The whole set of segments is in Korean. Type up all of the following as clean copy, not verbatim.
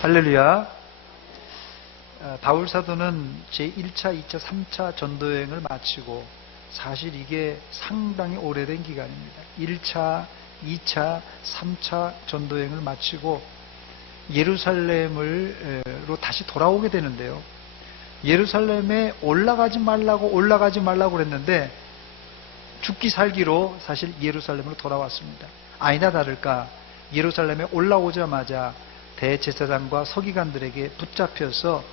할렐루야. 바울 사도는 제1차, 2차, 3차 전도 여행을 마치고 사실 이게 상당히 오래된 기간입니다. 1차, 2차, 3차 전도 여행을 마치고 예루살렘으로 다시 돌아오게 되는데요. 예루살렘에 올라가지 말라고 그랬는데 죽기 살기로 사실 예루살렘으로 돌아왔습니다. 아니나 다를까 예루살렘에 올라오자마자 대제사장과 서기관들에게 붙잡혀서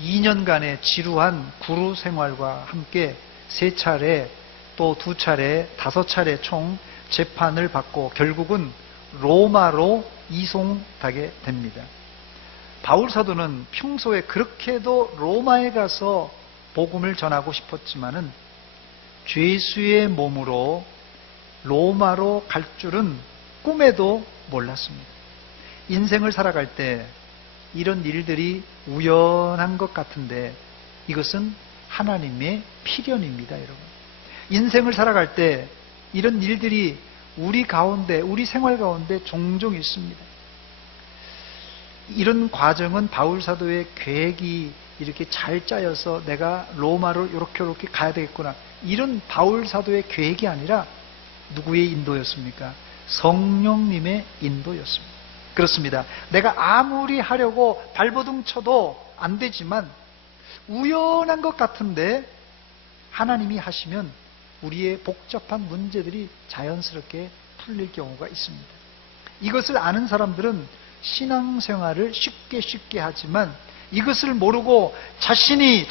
2년간의 지루한 구루 생활과 함께 3차례 또 2차례 5차례 총 재판을 받고 결국은 로마로 이송하게 됩니다. 바울 사도는 평소에 그렇게도 로마에 가서 복음을 전하고 싶었지만은 죄수의 몸으로 로마로 갈 줄은 꿈에도 몰랐습니다. 인생을 살아갈 때 이런 일들이 우연한 것 같은데 이것은 하나님의 필연입니다, 여러분. 인생을 살아갈 때 이런 일들이 우리 가운데, 우리 생활 가운데 종종 있습니다. 이런 과정은 바울 사도의 계획이 이렇게 잘 짜여서 내가 로마로 이렇게 가야 되겠구나, 이런 바울 사도의 계획이 아니라 누구의 인도였습니까? 성령님의 인도였습니다. 그렇습니다. 내가 아무리 하려고 발버둥 쳐도 안 되지만 우연한 것 같은데 하나님이 하시면 우리의 복잡한 문제들이 자연스럽게 풀릴 경우가 있습니다. 이것을 아는 사람들은 신앙생활을 쉽게 하지만 이것을 모르고 자신의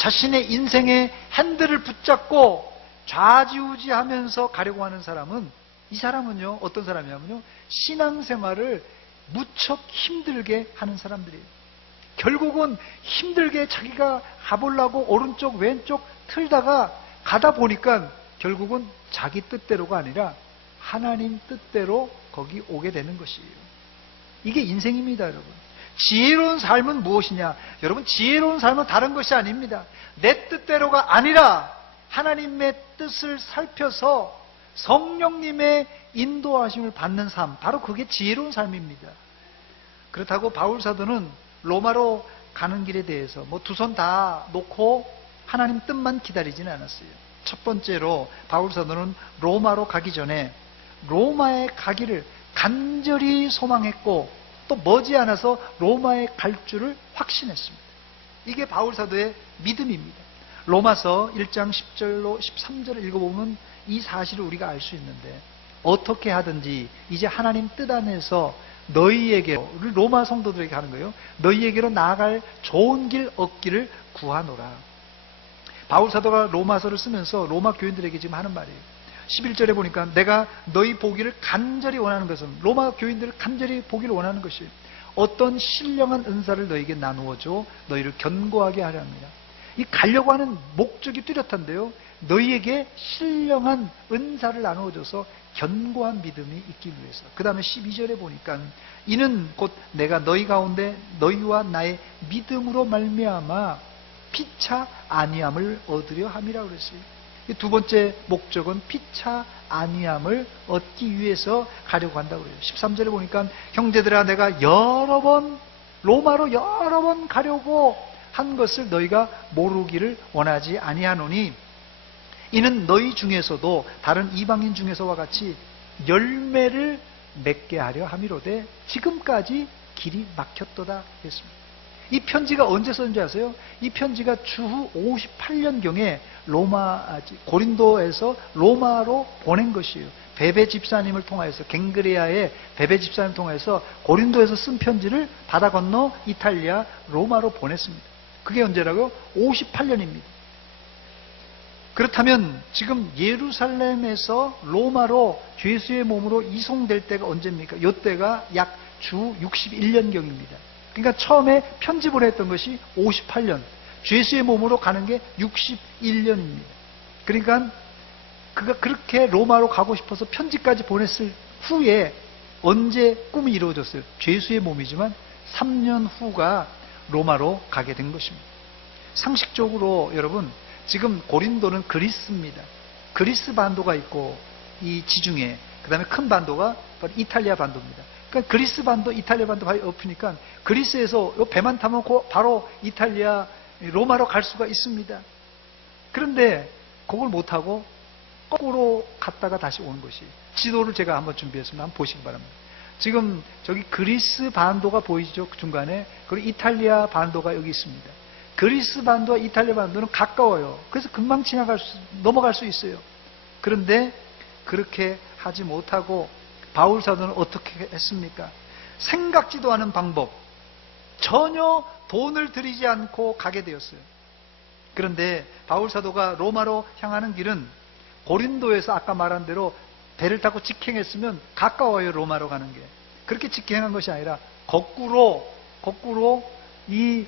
인생의 핸들을 붙잡고 좌지우지하면서 가려고 하는 사람은, 이 사람은요, 어떤 사람이냐면요, 신앙생활을 무척 힘들게 하는 사람들이에요. 결국은 힘들게 자기가 가보려고 오른쪽 왼쪽 틀다가 가다 보니까 결국은 자기 뜻대로가 아니라 하나님 뜻대로 거기 오게 되는 것이에요. 이게 인생입니다, 여러분. 지혜로운 삶은 무엇이냐? 여러분, 지혜로운 삶은 다른 것이 아닙니다. 내 뜻대로가 아니라 하나님의 뜻을 살펴서 성령님의 인도하심을 받는 삶, 바로 그게 지혜로운 삶입니다. 그렇다고 바울 사도는 로마로 가는 길에 대해서 두 손 다 놓고 하나님 뜻만 기다리지는 않았어요. 첫 번째로 바울 사도는 로마로 가기 전에 로마에 가기를 간절히 소망했고 또 머지않아서 로마에 갈 줄을 확신했습니다. 이게 바울 사도의 믿음입니다. 로마서 1장 10절로 13절을 읽어보면 이 사실을 우리가 알 수 있는데, 어떻게 하든지 이제 하나님 뜻 안에서 너희에게로, 로마 성도들에게 하는 거예요. 너희에게로 나아갈 좋은 길 얻기를 구하노라. 바울 사도가 로마서를 쓰면서 로마 교인들에게 지금 하는 말이에요. 11절에 보니까 내가 너희 보기를 간절히 원하는 것은, 로마 교인들을 간절히 보기를 원하는 것이 어떤 신령한 은사를 너희에게 나누어줘 너희를 견고하게 하려 합니다. 이 가려고 하는 목적이 뚜렷한데요, 너희에게 신령한 은사를 나누어줘서 견고한 믿음이 있기 위해서. 그 다음에 12절에 보니까 이는 곧 내가 너희 가운데 너희와 나의 믿음으로 말미암아 피차 아니함을 얻으려 함이라고 그랬어요. 이 두 번째 목적은 피차 아니함을 얻기 위해서 가려고 한다고 그래요. 13절에 보니까 형제들아, 내가 로마로 여러 번 가려고 한 것을 너희가 모르기를 원하지 아니하노니 이는 너희 중에서도 다른 이방인 중에서와 같이 열매를 맺게 하려 함이로되 지금까지 길이 막혔도다 했습니다. 이 편지가 언제 썼는지 아세요? 이 편지가 주후 58년경에 고린도에서 로마로 보낸 것이에요. 베베 집사님을 통하여서, 갱그레아의 베베 집사님을 통해서 고린도에서 쓴 편지를 바다 건너 이탈리아 로마로 보냈습니다. 그게 언제라고요? 58년입니다. 그렇다면 지금 예루살렘에서 로마로 죄수의 몸으로 이송될 때가 언제입니까? 이때가 약 주 61년경입니다. 그러니까 처음에 편지 보냈던 것이 58년, 죄수의 몸으로 가는 게 61년입니다. 그러니까 그가 그렇게 로마로 가고 싶어서 편지까지 보냈을 후에 언제 꿈이 이루어졌어요? 죄수의 몸이지만 3년 후가 로마로 가게 된 것입니다. 상식적으로 여러분, 지금 고린도는 그리스입니다. 그리스 반도가 있고 이 지중해, 그 다음에 큰 반도가 바로 이탈리아 반도입니다. 그러니까 그리스 반도, 이탈리아 반도 엎으니까 그리스에서 배만 타면 바로 이탈리아, 로마로 갈 수가 있습니다. 그런데 그걸 못하고 거꾸로 갔다가 다시 오는 것이, 지도를 제가 한번 준비했습니다. 한번 보시기 바랍니다. 지금 저기 그리스 반도가 보이죠? 중간에. 그리고 이탈리아 반도가 여기 있습니다. 그리스 반도와 이탈리아 반도는 가까워요. 그래서 금방 넘어갈 수 있어요. 그런데 그렇게 하지 못하고 바울 사도는 어떻게 했습니까? 생각지도 않은 방법, 전혀 돈을 들이지 않고 가게 되었어요. 그런데 바울 사도가 로마로 향하는 길은 고린도에서 아까 말한 대로 배를 타고 직행했으면 가까워요, 로마로 가는 게. 그렇게 직행한 것이 아니라 거꾸로 이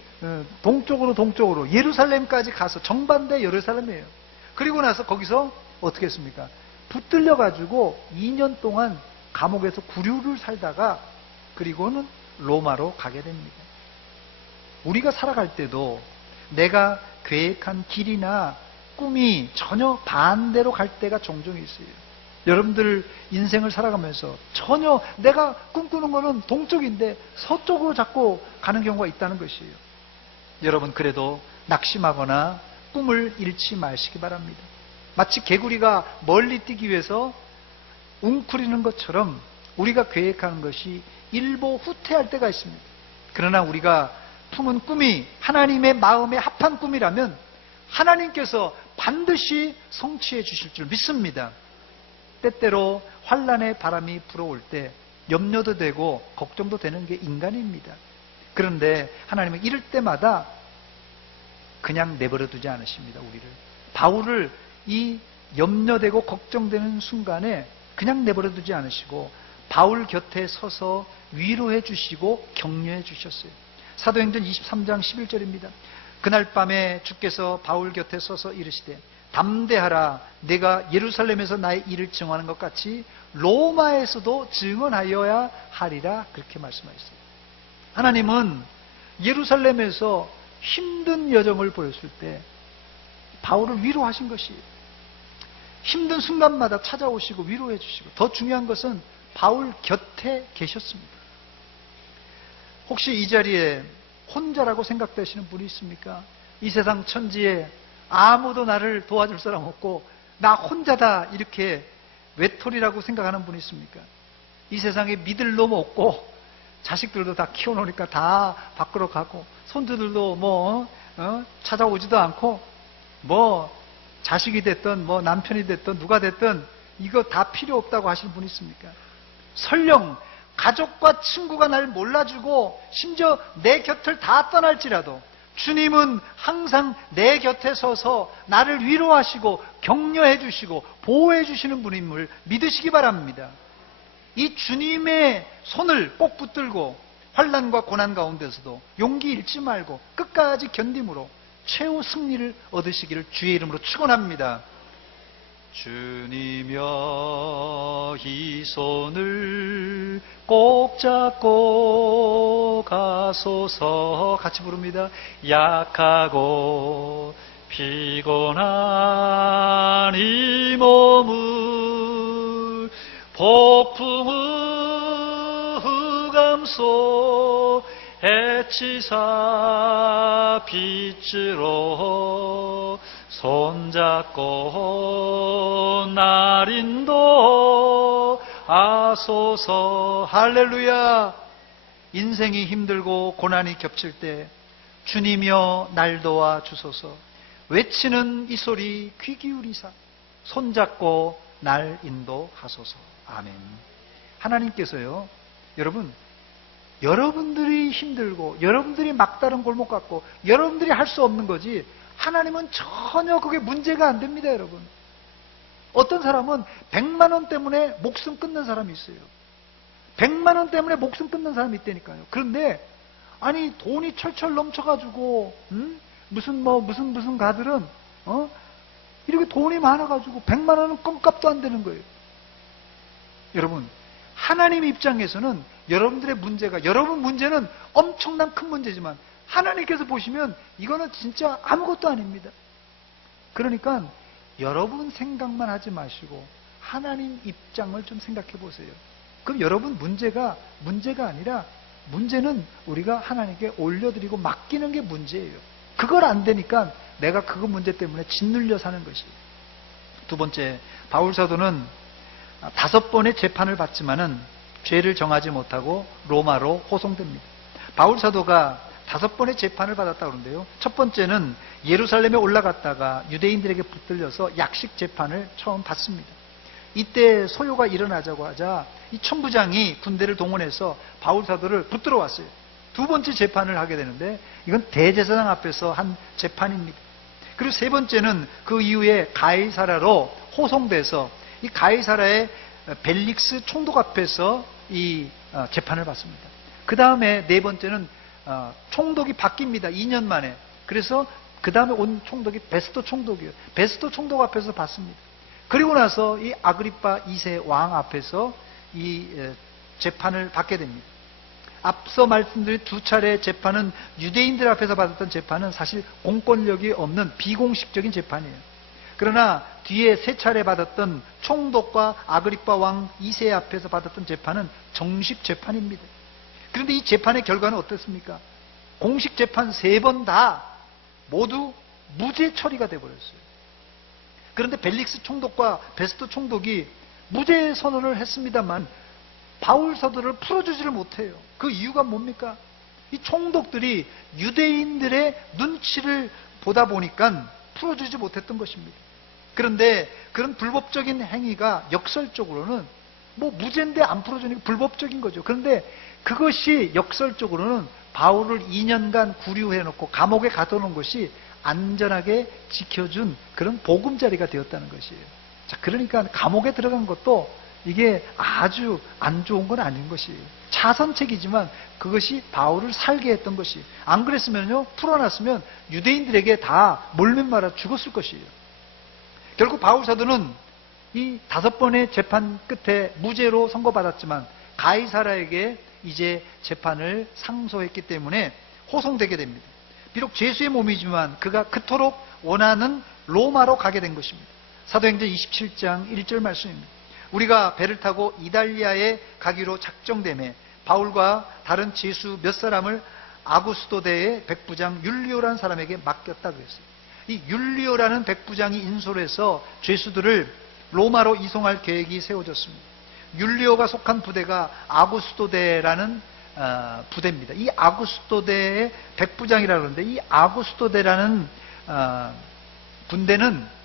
동쪽으로 예루살렘까지 가서, 정반대 예루살렘이에요. 그리고 나서 거기서 어떻게 했습니까? 붙들려 가지고 2년 동안 감옥에서 구류를 살다가 그리고는 로마로 가게 됩니다. 우리가 살아갈 때도 내가 계획한 길이나 꿈이 전혀 반대로 갈 때가 종종 있어요. 여러분들 인생을 살아가면서 전혀 내가 꿈꾸는 거는 동쪽인데 서쪽으로 자꾸 가는 경우가 있다는 것이에요. 여러분, 그래도 낙심하거나 꿈을 잃지 마시기 바랍니다. 마치 개구리가 멀리 뛰기 위해서 웅크리는 것처럼 우리가 계획하는 것이 일보 후퇴할 때가 있습니다. 그러나 우리가 품은 꿈이 하나님의 마음에 합한 꿈이라면 하나님께서 반드시 성취해 주실 줄 믿습니다. 때때로 환난의 바람이 불어올 때 염려도 되고 걱정도 되는 게 인간입니다. 그런데 하나님은 이럴 때마다 그냥 내버려 두지 않으십니다, 우리를. 바울을 이 염려되고 걱정되는 순간에 그냥 내버려 두지 않으시고 바울 곁에 서서 위로해 주시고 격려해 주셨어요. 사도행전 23장 11절입니다. 그날 밤에 주께서 바울 곁에 서서 이르시되 담대하라, 내가 예루살렘에서 나의 일을 증언하는 것 같이 로마에서도 증언하여야 하리라, 그렇게 말씀하셨어요. 하나님은 예루살렘에서 힘든 여정을 보였을 때 바울을 위로하신 것이에요. 힘든 순간마다 찾아오시고 위로해 주시고, 더 중요한 것은 바울 곁에 계셨습니다. 혹시 이 자리에 혼자라고 생각되시는 분이 있습니까? 이 세상 천지에 아무도 나를 도와줄 사람 없고 나 혼자다, 이렇게 외톨이라고 생각하는 분이 있습니까? 이 세상에 믿을 놈 없고 자식들도 다 키워놓으니까 다 밖으로 가고 손주들도 찾아오지도 않고 자식이 됐든 남편이 됐든 누가 됐든 이거 다 필요 없다고 하시는 분이 있습니까? 설령 가족과 친구가 날 몰라주고 심지어 내 곁을 다 떠날지라도 주님은 항상 내 곁에 서서 나를 위로하시고 격려해 주시고 보호해 주시는 분임을 믿으시기 바랍니다. 이 주님의 손을 꼭 붙들고 환난과 고난 가운데서도 용기 잃지 말고 끝까지 견딤으로 최후 승리를 얻으시기를 주의 이름으로 축원합니다. 주님여 이 손을 꼭 잡고 가소서. 같이 부릅니다. 약하고 피곤한 이 몸을 폭풍의 흑암속 해치사 빛으로 손잡고 날 인도하소서. 할렐루야. 인생이 힘들고 고난이 겹칠 때 주님이여 날 도와주소서 외치는 이 소리 귀 기울이사 손잡고 날 인도하소서. 아멘. 하나님께서요, 여러분들이 힘들고 여러분들이 막다른 골목 같고 여러분들이 할 수 없는 거지, 하나님은 전혀 그게 문제가 안 됩니다. 여러분, 어떤 사람은 100만 원 때문에 목숨 끊는 사람이 있어요. 100만 원 때문에 목숨 끊는 사람이 있다니까요. 그런데 아니 돈이 철철 넘쳐가지고 무슨 가들은 이렇게 돈이 많아가지고 100만 원은 껌값도 안 되는 거예요. 여러분, 하나님 입장에서는 여러분들의 문제가, 여러분 문제는 엄청난 큰 문제지만 하나님께서 보시면 이거는 진짜 아무것도 아닙니다. 그러니까 여러분 생각만 하지 마시고 하나님 입장을 좀 생각해 보세요. 그럼 여러분 문제가 아니라 문제는 우리가 하나님께 올려드리고 맡기는 게 문제예요. 그걸 안 되니까 내가 그거 문제 때문에 짓눌려 사는 것이에요. 두 번째, 바울 사도는 5번의 재판을 받지만은 죄를 정하지 못하고 로마로 호송됩니다. 바울 사도가 5번의 재판을 받았다고 그러는데요. 첫 번째는 예루살렘에 올라갔다가 유대인들에게 붙들려서 약식 재판을 처음 받습니다. 이때 소요가 일어나자고 하자 이 천부장이 군대를 동원해서 바울 사도를 붙들어 왔어요. 두 번째 재판을 하게 되는데 이건 대제사장 앞에서 한 재판입니다. 그리고 세 번째는 그 이후에 가이사라로 호송돼서 이 가이사라의 벨릭스 총독 앞에서 이 재판을 받습니다. 그 다음에 네 번째는 총독이 바뀝니다. 2년 만에. 그래서 그 다음에 온 총독이 베스토 총독이에요. 베스토 총독 앞에서 받습니다. 그리고 나서 이 아그리파 2세 왕 앞에서 이 재판을 받게 됩니다. 앞서 말씀드린 두 차례 재판은 유대인들 앞에서 받았던 재판은 사실 공권력이 없는 비공식적인 재판이에요. 그러나 뒤에 세 차례 받았던 총독과 아그리파 왕 2세 앞에서 받았던 재판은 정식 재판입니다. 그런데 이 재판의 결과는 어떻습니까? 공식 재판 3번 다 모두 무죄 처리가 되어버렸어요. 그런데 벨릭스 총독과 베스토 총독이 무죄 선언을 했습니다만 바울 사도를 풀어주지를 못해요. 그 이유가 뭡니까? 이 총독들이 유대인들의 눈치를 보다 보니까 풀어주지 못했던 것입니다. 그런데 그런 불법적인 행위가 역설적으로는 무죄인데 안 풀어주니까 불법적인 거죠. 그런데 그것이 역설적으로는 바울을 2년간 구류해놓고 감옥에 가둬놓은 것이 안전하게 지켜준 그런 보금자리가 되었다는 것이에요. 자, 그러니까 감옥에 들어간 것도 이게 아주 안 좋은 건 아닌 것이에요. 차선책이지만 그것이 바울을 살게 했던 것이, 안 그랬으면요, 풀어놨으면 유대인들에게 다 몰면 말아 죽었을 것이에요. 결국 바울 사도는 이 5번의 재판 끝에 무죄로 선고받았지만 가이사라에게 이제 재판을 상소했기 때문에 호송되게 됩니다. 비록 죄수의 몸이지만 그가 그토록 원하는 로마로 가게 된 것입니다. 사도행전 27장 1절 말씀입니다. 우리가 배를 타고 이달리아에 가기로 작정되매 바울과 다른 죄수 몇 사람을 아구스도대의 백부장 율리오라는 사람에게 맡겼다 그랬어요. 이 율리오라는 백부장이 인솔 해서 죄수들을 로마로 이송할 계획이 세워졌습니다. 율리오가 속한 부대가 아구스도대라는 부대입니다. 이 아구스도대의 백부장이라고 하는데 이 아구스도대라는 군대는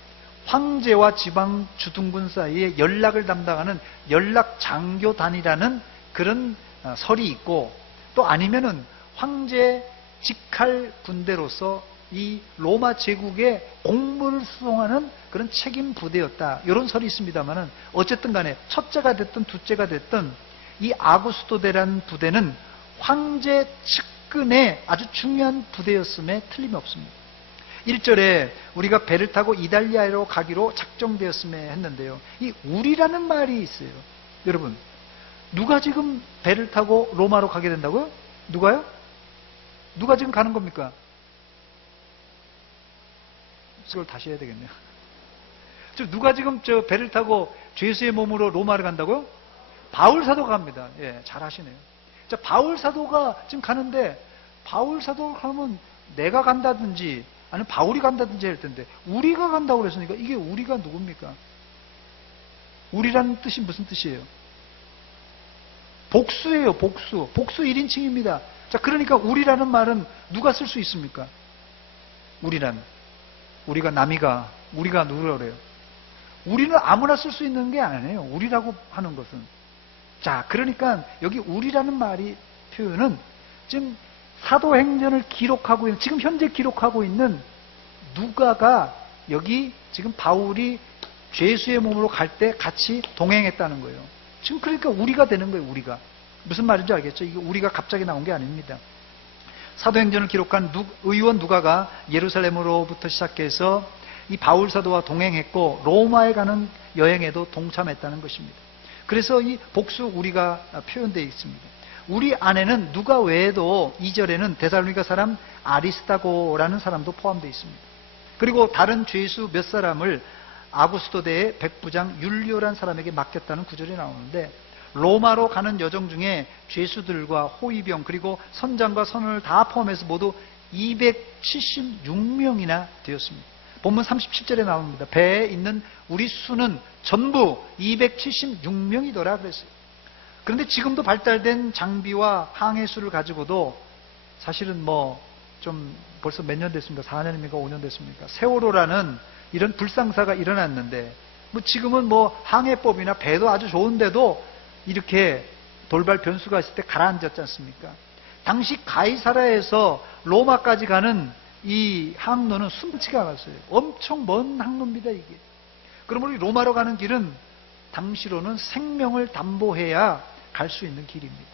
황제와 지방 주둔군 사이에 연락을 담당하는 연락장교단이라는 그런 설이 있고, 또 아니면은 황제 직할 군대로서 이 로마 제국의 공무를 수송하는 그런 책임 부대였다, 이런 설이 있습니다만은 어쨌든 간에 첫째가 됐든 둘째가 됐든 이 아구스도대라는 부대는 황제 측근의 아주 중요한 부대였음에 틀림이 없습니다. 1절에 우리가 배를 타고 이달리아로 가기로 작정되었음에 했는데요, 이 우리라는 말이 있어요. 여러분, 누가 지금 배를 타고 로마로 가게 된다고요? 누가요? 누가 지금 가는 겁니까? 이걸 다시 해야 되겠네요. 누가 지금 배를 타고 죄수의 몸으로 로마를 간다고요? 바울 사도가 갑니다. 예, 잘 하시네요. 자, 바울 사도가 지금 가는데, 바울 사도가 가면 내가 간다든지 아니면 바울이 간다든지 할 텐데 우리가 간다고 그랬으니까 이게 우리가 누굽니까? 우리라는 뜻이 무슨 뜻이에요? 복수예요. 복수 1인칭입니다. 자, 그러니까 우리라는 말은 누가 쓸 수 있습니까? 우리가 남이가, 우리가 누구라 그래요? 우리는 아무나 쓸 수 있는 게 아니에요. 우리라고 하는 것은. 자, 그러니까 여기 우리라는 말이 표현은 지금 사도행전을 기록하고 있는, 지금 현재 기록하고 있는 누가가 여기 지금 바울이 죄수의 몸으로 갈 때 같이 동행했다는 거예요. 지금 그러니까 우리가 되는 거예요. 우리가. 무슨 말인지 알겠죠? 이게 우리가 갑자기 나온 게 아닙니다. 사도행전을 기록한 의원 누가가 예루살렘으로부터 시작해서 이 바울 사도와 동행했고 로마에 가는 여행에도 동참했다는 것입니다. 그래서 이 복수 우리가 표현되어 있습니다. 우리 안에는 누가 외에도 2절에는 데살로니가 사람 아리스다고라는 사람도 포함되어 있습니다. 그리고 다른 죄수 몇 사람을 아구스도대의 백부장 율리오라는 사람에게 맡겼다는 구절이 나오는데, 로마로 가는 여정 중에 죄수들과 호위병 그리고 선장과 선원을 다 포함해서 모두 276명이나 되었습니다. 본문 37절에 나옵니다. 배에 있는 우리 수는 전부 276명이더라 그랬어요. 그런데 지금도 발달된 장비와 항해수를 가지고도 사실은 좀 벌써 몇 년 됐습니까? 4년입니까? 5년 됐습니까? 세월호라는 이런 불상사가 일어났는데 지금은 항해법이나 배도 아주 좋은데도 이렇게 돌발 변수가 있을 때 가라앉았지 않습니까? 당시 가이사라에서 로마까지 가는 이 항로는 순치가 않았어요. 엄청 먼 항로입니다, 이게. 그러므로 로마로 가는 길은 당시로는 생명을 담보해야 갈 수 있는 길입니다.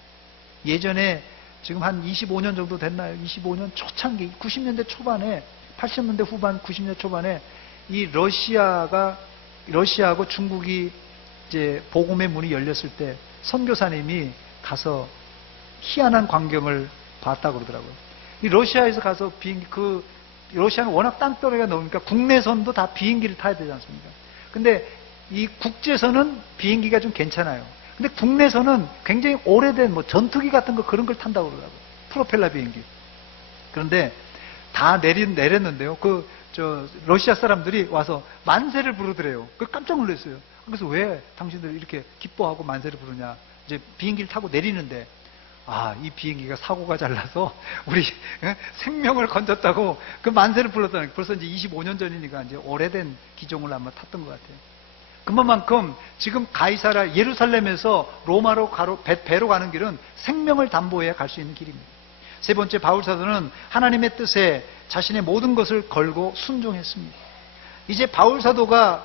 예전에 지금 한 25년 정도 됐나요? 25년 초창기, 90년대 초반에, 80년대 후반, 90년대 초반에 이 러시아하고 중국이 이제 복음의 문이 열렸을 때 선교사님이 가서 희한한 광경을 봤다고 그러더라고요. 이 러시아에서 가서 러시아는 워낙 땅덩어리가 넓으니까 국내선도 다 비행기를 타야 되지 않습니까? 근데 이 국제선은 비행기가 좀 괜찮아요. 근데 국내선은 굉장히 오래된 전투기 같은 거 그런 걸 탄다고 그러더라고요. 프로펠러 비행기. 그런데 다 내렸는데요. 러시아 사람들이 와서 만세를 부르더래요. 깜짝 놀랐어요. 그래서 왜 당신들 이렇게 기뻐하고 만세를 부르냐. 이제 비행기를 타고 내리는데, 이 비행기가 사고가 잘 나서 우리 생명을 건졌다고 그 만세를 불렀다는, 벌써 이제 25년 전이니까 이제 오래된 기종을 아마 탔던 것 같아요. 그만큼 지금 가이사라 예루살렘에서 로마로 배로 가는 길은 생명을 담보해야 갈 수 있는 길입니다. 세 번째, 바울 사도는 하나님의 뜻에 자신의 모든 것을 걸고 순종했습니다. 이제 바울 사도가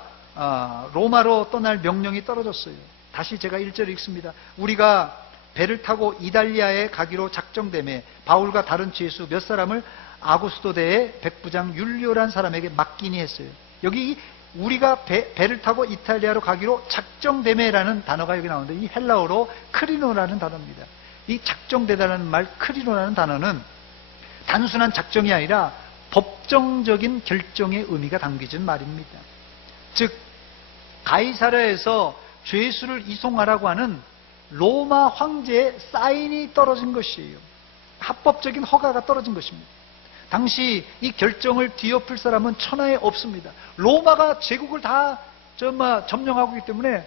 로마로 떠날 명령이 떨어졌어요. 다시 제가 1절 읽습니다. 우리가 배를 타고 이달리아에 가기로 작정되매 바울과 다른 죄수 몇 사람을 아구스도대의 백부장 율리오란 사람에게 맡기니 했어요. 여기 우리가 배를 타고 이탈리아로 가기로 작정되매라는 단어가 여기 나오는데, 이 헬라어로 크리노라는 단어입니다. 이 작정되다라는 말, 크리노라는 단어는 단순한 작정이 아니라 법정적인 결정의 의미가 담겨진 말입니다. 즉, 가이사라에서 죄수를 이송하라고 하는 로마 황제의 사인이 떨어진 것이에요. 합법적인 허가가 떨어진 것입니다. 당시 이 결정을 뒤엎을 사람은 천하에 없습니다. 로마가 제국을 다 점령하고 있기 때문에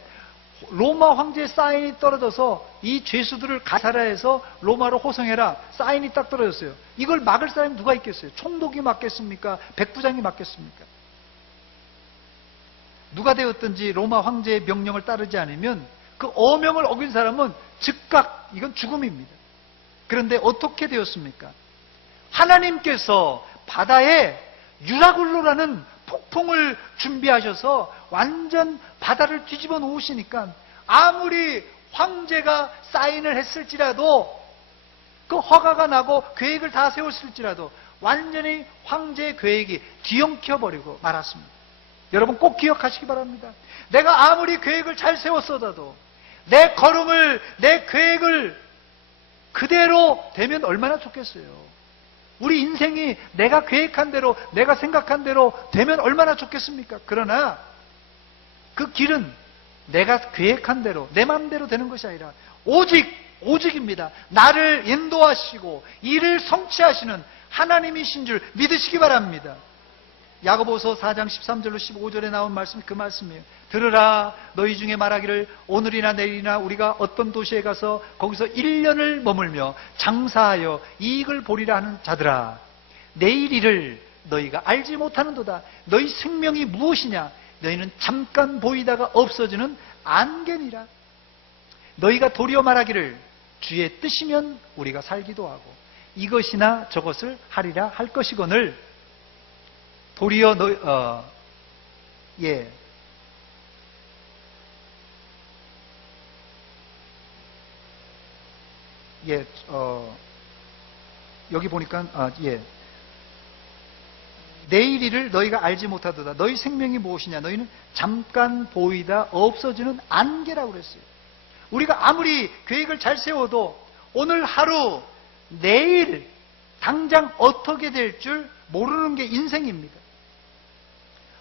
로마 황제의 사인이 떨어져서 이 죄수들을 가이사라에서 로마로 호송해라, 사인이 딱 떨어졌어요. 이걸 막을 사람이 누가 있겠어요? 총독이 막겠습니까? 백부장이 막겠습니까? 누가 되었든지 로마 황제의 명령을 따르지 않으면 그 어명을 어긴 사람은 즉각 이건 죽음입니다. 그런데 어떻게 되었습니까? 하나님께서 바다에 유라굴로라는 폭풍을 준비하셔서 완전 바다를 뒤집어 놓으시니까 아무리 황제가 사인을 했을지라도, 그 허가가 나고 계획을 다 세웠을지라도 완전히 황제의 계획이 뒤엉켜버리고 말았습니다. 여러분 꼭 기억하시기 바랍니다. 내가 아무리 계획을 잘 세웠어도 내 걸음을, 내 계획을 그대로 되면 얼마나 좋겠어요. 우리 인생이 내가 계획한 대로, 내가 생각한 대로 되면 얼마나 좋겠습니까? 그러나 그 길은 내가 계획한 대로, 내 마음대로 되는 것이 아니라 오직입니다. 나를 인도하시고 이를 성취하시는 하나님이신 줄 믿으시기 바랍니다. 야고보서 4장 13절로 15절에 나온 말씀이 그 말씀이에요. 들으라, 너희 중에 말하기를 오늘이나 내일이나 우리가 어떤 도시에 가서 거기서 1년을 머물며 장사하여 이익을 보리라 하는 자들아, 내일 일을 너희가 알지 못하는도다. 너희 생명이 무엇이냐? 너희는 잠깐 보이다가 없어지는 안개니라. 너희가 도리어 말하기를 주의 뜻이면 우리가 살기도 하고 이것이나 저것을 하리라 할 것이거늘 도리어 여기 보니까 내일 일을 너희가 알지 못하도다. 너희 생명이 무엇이냐? 너희는 잠깐 보이다 없어지는 안개라고 그랬어요. 우리가 아무리 계획을 잘 세워도 오늘 하루, 내일 당장 어떻게 될 줄 모르는 게 인생입니다.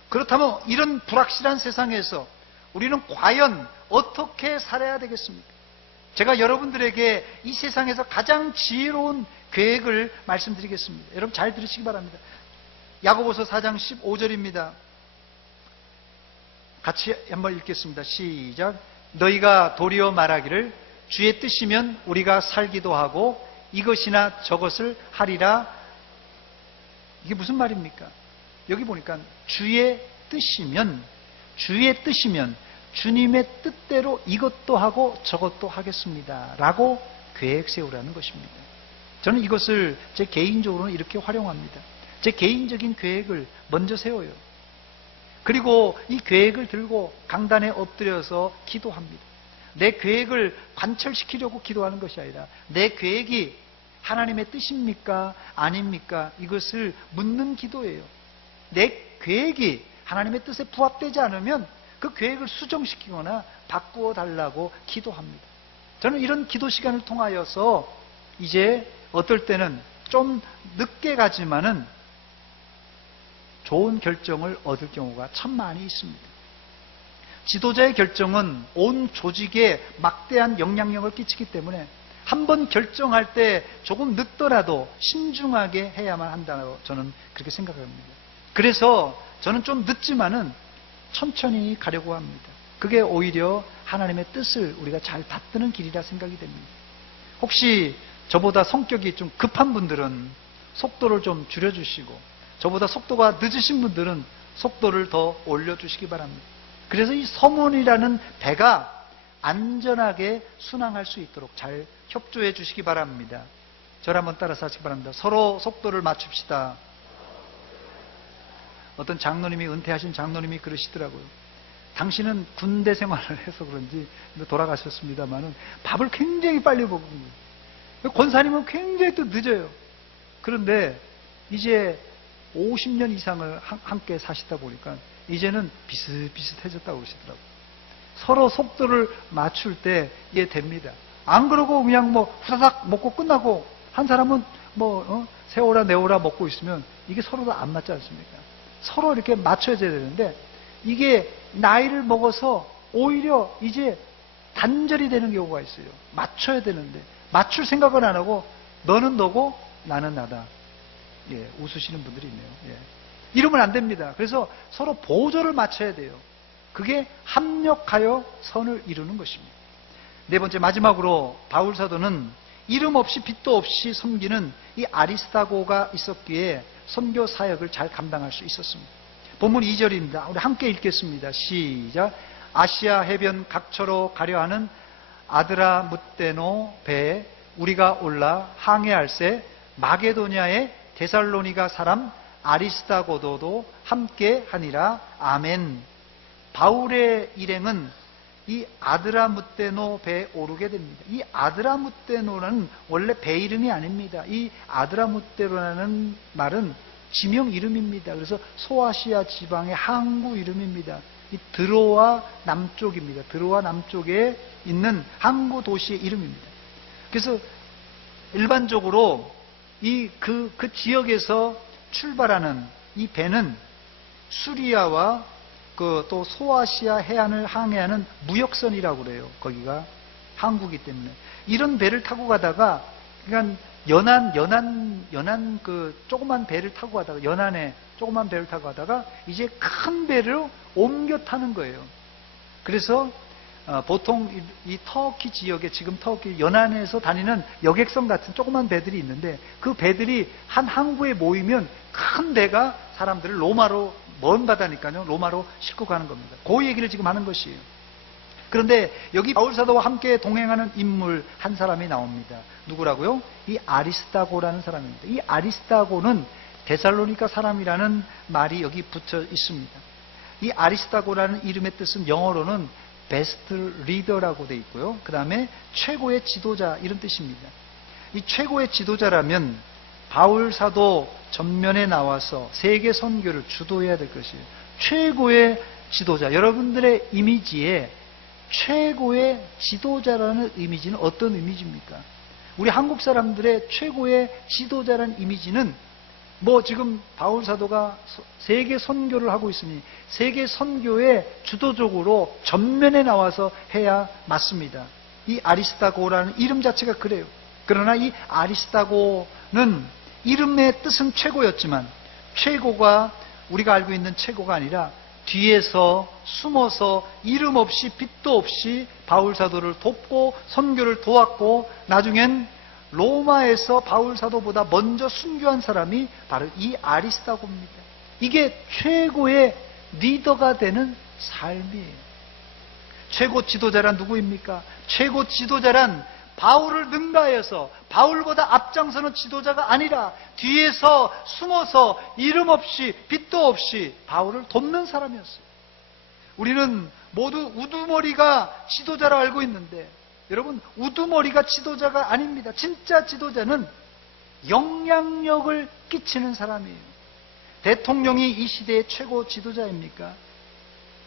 그렇다면 이런 불확실한 세상에서 우리는 과연 어떻게 살아야 되겠습니까? 제가 여러분들에게 이 세상에서 가장 지혜로운 계획을 말씀드리겠습니다. 여러분 잘 들으시기 바랍니다. 야고보서 4장 15절입니다. 같이 한번 읽겠습니다. 시작. 너희가 도리어 말하기를 주의 뜻이면 우리가 살기도 하고 이것이나 저것을 하리라. 이게 무슨 말입니까? 여기 보니까 주의 뜻이면 주님의 뜻대로 이것도 하고 저것도 하겠습니다 라고 계획 세우라는 것입니다. 저는 이것을 제 개인적으로는 이렇게 활용합니다. 제 개인적인 계획을 먼저 세워요. 그리고 이 계획을 들고 강단에 엎드려서 기도합니다. 내 계획을 관철시키려고 기도하는 것이 아니라 내 계획이 하나님의 뜻입니까? 아닙니까? 이것을 묻는 기도예요. 내 계획이 하나님의 뜻에 부합되지 않으면 그 계획을 수정시키거나 바꾸어 달라고 기도합니다. 저는 이런 기도 시간을 통하여서 이제 어떨 때는 좀 늦게 가지만은 좋은 결정을 얻을 경우가 참 많이 있습니다. 지도자의 결정은 온 조직에 막대한 영향력을 끼치기 때문에 한번 결정할 때 조금 늦더라도 신중하게 해야만 한다고 저는 그렇게 생각합니다. 그래서 저는 좀 늦지만은 천천히 가려고 합니다. 그게 오히려 하나님의 뜻을 우리가 잘 받드는 길이라 생각이 됩니다. 혹시 저보다 성격이 좀 급한 분들은 속도를 좀 줄여주시고 저보다 속도가 늦으신 분들은 속도를 더 올려주시기 바랍니다. 그래서 이 서문이라는 배가 안전하게 순항할 수 있도록 잘 협조해 주시기 바랍니다. 저를 한번 따라서 하시기 바랍니다. 서로 속도를 맞춥시다. 어떤 장로님이, 은퇴하신 장로님이 그러시더라고요. 당신은 군대 생활을 해서 그런지 돌아가셨습니다만은 밥을 굉장히 빨리 먹습니다. 권사님은 굉장히 또 늦어요. 그런데 이제 50년 이상을 함께 사시다 보니까 이제는 비슷비슷해졌다고 그러시더라고요. 서로 속도를 맞출 때 이게 됩니다. 안 그러고 그냥 뭐 후다닥 먹고 끝나고 한 사람은 세오라 네오라 먹고 있으면 이게 서로도 안 맞지 않습니까? 서로 이렇게 맞춰줘야 되는데 이게 나이를 먹어서 오히려 이제 단절이 되는 경우가 있어요. 맞춰야 되는데 맞출 생각은 안 하고 너는 너고 나는 나다. 예, 웃으시는 분들이 있네요. 예. 이러면 안 됩니다. 그래서 서로 보조를 맞춰야 돼요. 그게 합력하여 선을 이루는 것입니다. 네 번째, 마지막으로 바울 사도는 이름 없이 빛도 없이 섬기는 이 아리스타고가 있었기에 선교 사역을 잘 감당할 수 있었습니다. 본문 2절입니다. 우리 함께 읽겠습니다. 시작. 아시아 해변 각처로 가려 하는 아드라무떼노 배에 우리가 올라 항해할새 마게도냐의 데살로니가 사람 아리스타고도도 함께 하니라. 아멘. 바울의 일행은 이 아드라무떼노 배에 오르게 됩니다. 이 아드라무떼노는 원래 배 이름이 아닙니다. 이 아드라무떼노라는 말은 지명 이름입니다. 그래서 소아시아 지방의 항구 이름입니다. 이 드로아 남쪽입니다. 드로아 남쪽에 있는 항구 도시의 이름입니다. 그래서 일반적으로 그 지역에서 출발하는 이 배는 수리아와 또 소아시아 해안을 항해하는 무역선이라고 그래요. 거기가 항구이기 때문에 이런 배를 타고 가다가 그러니까 연안 그 조그만 배를 타고 가다가 연안에 조그만 배를 타고 가다가 이제 큰 배를 옮겨 타는 거예요. 그래서 보통 이 터키 지역에 지금 터키 연안에서 다니는 여객선 같은 조그만 배들이 있는데 그 배들이 한 항구에 모이면 큰 배가 사람들을 로마로 먼 바다니까요. 로마로 싣고 가는 겁니다. 그 얘기를 지금 하는 것이에요. 그런데 여기 바울 사도와 함께 동행하는 인물 한 사람이 나옵니다. 누구라고요? 이 아리스타고라는 사람입니다. 이 아리스타고는 데살로니가 사람이라는 말이 여기 붙어 있습니다. 이 아리스타고라는 이름의 뜻은 영어로는 베스트 리더라고 되어 있고요. 그 다음에 최고의 지도자 이런 뜻입니다. 이 최고의 지도자라면 바울 사도 전면에 나와서 세계 선교를 주도해야 될 것이에요. 최고의 지도자. 여러분들의 이미지에 최고의 지도자라는 이미지는 어떤 이미지입니까? 우리 한국 사람들의 최고의 지도자라는 이미지는 지금 바울 사도가 세계 선교를 하고 있으니 세계 선교에 주도적으로 전면에 나와서 해야 맞습니다. 이 아리스타고라는 이름 자체가 그래요. 그러나 이 아리스타고는 이름의 뜻은 최고였지만 최고가 우리가 알고 있는 최고가 아니라 뒤에서 숨어서 이름 없이 빛도 없이 바울 사도를 돕고 선교를 도왔고 나중엔 로마에서 바울 사도보다 먼저 순교한 사람이 바로 이 아리스타고입니다. 이게 최고의 리더가 되는 삶이에요. 최고 지도자란 누구입니까? 최고 지도자란 바울을 능가해서 바울보다 앞장서는 지도자가 아니라 뒤에서 숨어서 이름 없이 빛도 없이 바울을 돕는 사람이었어요. 우리는 모두 우두머리가 지도자라 알고 있는데 여러분, 우두머리가 지도자가 아닙니다. 진짜 지도자는 영향력을 끼치는 사람이에요. 대통령이 이 시대의 최고 지도자입니까?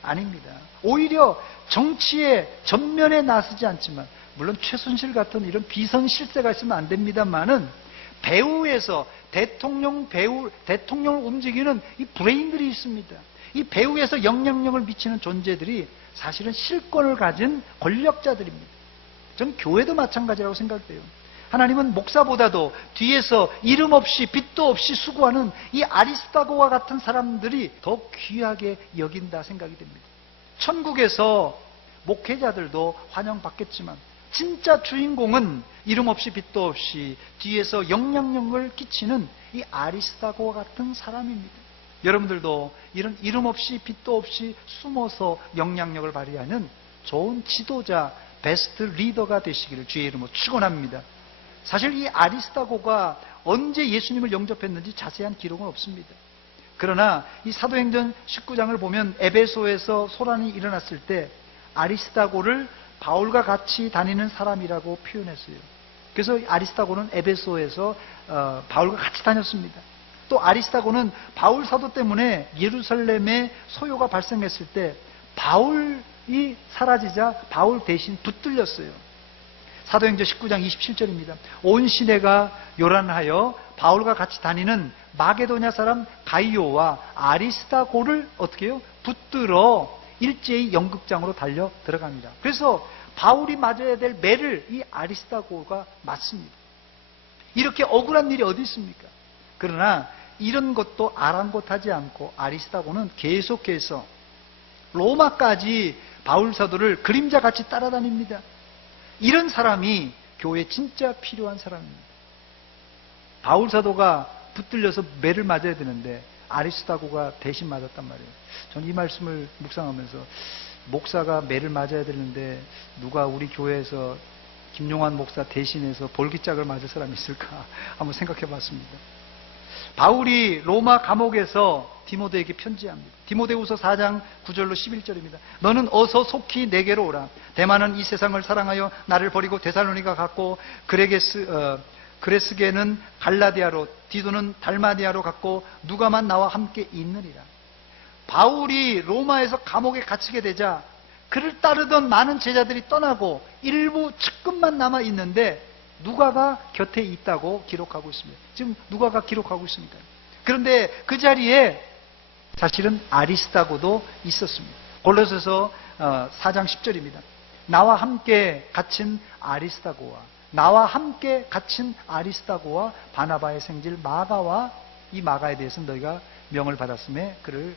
아닙니다. 오히려 정치의 전면에 나서지 않지만, 물론 최순실 같은 이런 비선 실세가 있으면 안 됩니다만은 배후에서 대통령을 움직이는 이 브레인들이 있습니다. 이 배후에서 영향력을 미치는 존재들이 사실은 실권을 가진 권력자들입니다. 전 교회도 마찬가지라고 생각돼요. 하나님은 목사보다도 뒤에서 이름 없이 빛도 없이 수고하는 이 아리스타고와 같은 사람들이 더 귀하게 여긴다 생각이 됩니다. 천국에서 목회자들도 환영받겠지만 진짜 주인공은 이름 없이 빛도 없이 뒤에서 영향력을 끼치는 이 아리스타고와 같은 사람입니다. 여러분들도 이런 이름 없이 빛도 없이 숨어서 영향력을 발휘하는 좋은 지도자, 베스트 리더가 되시기를 주의 이름으로 축원합니다. 사실 이 아리스타고가 언제 예수님을 영접했는지 자세한 기록은 없습니다. 그러나 이 사도행전 19장을 보면 에베소에서 소란이 일어났을 때 아리스타고를 바울과 같이 다니는 사람이라고 표현했어요. 그래서 아리스타고는 에베소에서 바울과 같이 다녔습니다. 또 아리스타고는 바울 사도 때문에 예루살렘에 소요가 발생했을 때 바울이 사라지자 바울 대신 붙들렸어요. 사도행전 19장 27절입니다. 온 시내가 요란하여 바울과 같이 다니는 마게도냐 사람 가이오와 아리스타고를 어떻게 해요? 붙들어 일제히 연극장으로 달려 들어갑니다. 그래서 바울이 맞아야 될 매를 이 아리스타고가 맞습니다. 이렇게 억울한 일이 어디 있습니까? 그러나 이런 것도 아랑곳하지 않고 아리스타고는 계속해서 로마까지 바울 사도를 그림자같이 따라다닙니다. 이런 사람이 교회에 진짜 필요한 사람입니다. 바울 사도가 붙들려서 매를 맞아야 되는데 아리스타고가 대신 맞았단 말이에요. 저는 이 말씀을 묵상하면서 목사가 매를 맞아야 되는데 누가 우리 교회에서 김용환 목사 대신해서 볼기짝을 맞을 사람이 있을까 한번 생각해 봤습니다. 바울이 로마 감옥에서 디모데에게 편지합니다. 디모데후서 4장 9절로 11절입니다. 너는 어서 속히 내게로 오라. 데마는 이 세상을 사랑하여 나를 버리고 데살로니가 갔고 그레스게는 갈라디아로, 디도는 달마디아로 갔고 누가만 나와 함께 있느니라. 바울이 로마에서 감옥에 갇히게 되자 그를 따르던 많은 제자들이 떠나고 일부 측근만 남아 있는데 누가가 곁에 있다고 기록하고 있습니다. 지금 누가가 기록하고 있습니다. 그런데 그 자리에 사실은 아리스타고도 있었습니다. 골로새서 4장 10절입니다. 나와 함께 갇힌 아리스타고와 바나바의 생질 마가와 이 마가에 대해서는 너희가 명을 받았음에 그를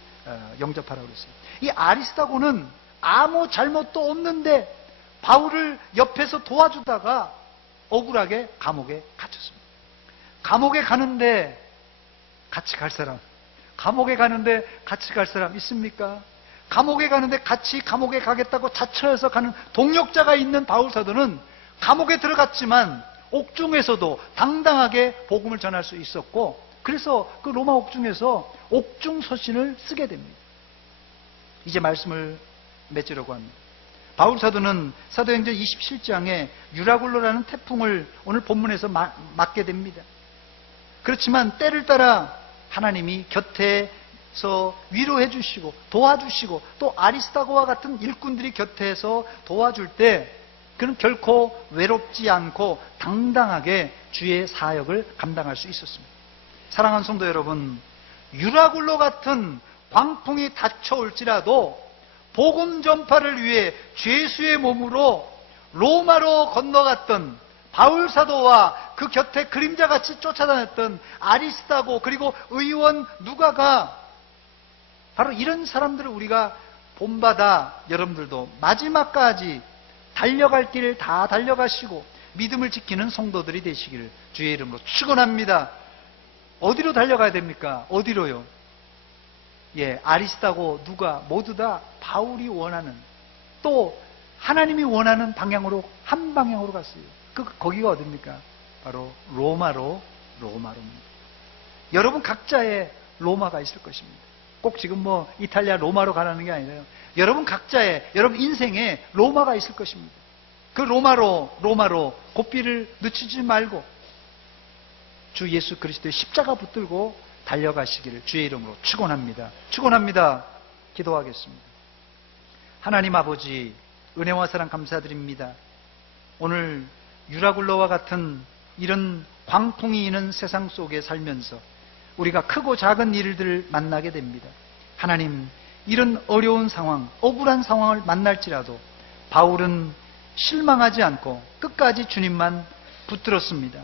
영접하라고 그랬어요. 이 아리스타고는 아무 잘못도 없는데 바울을 옆에서 도와주다가 억울하게 감옥에 갇혔습니다. 감옥에 가는데 같이 갈 사람, 감옥에 가는데 같이 갈 사람 있습니까? 감옥에 가는데 같이 감옥에 가겠다고 자처해서 가는 동역자가 있는 바울 사도는 감옥에 들어갔지만 옥중에서도 당당하게 복음을 전할 수 있었고, 그래서 그 로마 옥중에서 옥중 서신을 쓰게 됩니다. 이제 말씀을 맺으려고 합니다. 바울 사도는 사도행전 27장에 유라굴로라는 태풍을 오늘 본문에서 맞게 됩니다. 그렇지만 때를 따라 하나님이 곁에서 위로해 주시고 도와주시고 또 아리스타고와 같은 일꾼들이 곁에서 도와줄 때 그는 결코 외롭지 않고 당당하게 주의 사역을 감당할 수 있었습니다. 사랑하는 성도 여러분, 유라굴로 같은 광풍이 닥쳐올지라도 복음 전파를 위해 죄수의 몸으로 로마로 건너갔던 바울 사도와 그 곁에 그림자같이 쫓아다녔던 아리스다고 그리고 의원 누가가 바로 이런 사람들을 우리가 본받아 여러분들도 마지막까지 달려갈 길을 다 달려가시고 믿음을 지키는 성도들이 되시기를 주의 이름으로 축원합니다. 어디로 달려가야 됩니까? 어디로요? 예, 아리스다고 누가 모두 다 바울이 원하는 또 하나님이 원하는 방향으로 한 방향으로 갔어요. 거기가 어딥니까? 바로 로마입니다. 여러분 각자의 로마가 있을 것입니다. 꼭 지금 뭐 이탈리아 로마로 가라는 게 아니라요. 여러분 각자의 여러분 인생에 로마가 있을 것입니다. 그 로마로 고삐를 늦추지 말고 주 예수 그리스도의 십자가 붙들고 달려가시기를 주의 이름으로 축원합니다. 축원합니다. 기도하겠습니다. 하나님 아버지, 은혜와 사랑 감사드립니다. 오늘 유라굴로와 같은 이런 광풍이 있는 세상 속에 살면서 우리가 크고 작은 일들을 만나게 됩니다. 하나님, 이런 어려운 상황, 억울한 상황을 만날지라도 바울은 실망하지 않고 끝까지 주님만 붙들었습니다.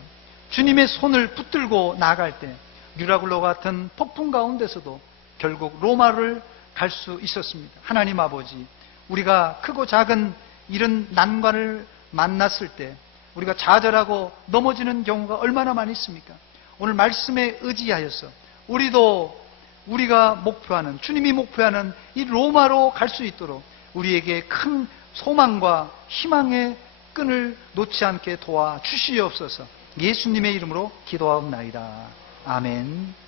주님의 손을 붙들고 나아갈 때 유라굴로 같은 폭풍 가운데서도 결국 로마를 갈 수 있었습니다. 하나님 아버지, 우리가 크고 작은 이런 난관을 만났을 때 우리가 좌절하고 넘어지는 경우가 얼마나 많이 있습니까? 오늘 말씀에 의지하여서 우리가 목표하는, 주님이 목표하는 이 로마로 갈 수 있도록 우리에게 큰 소망과 희망의 끈을 놓지 않게 도와주시옵소서. 예수님의 이름으로 기도하옵나이다. 아멘.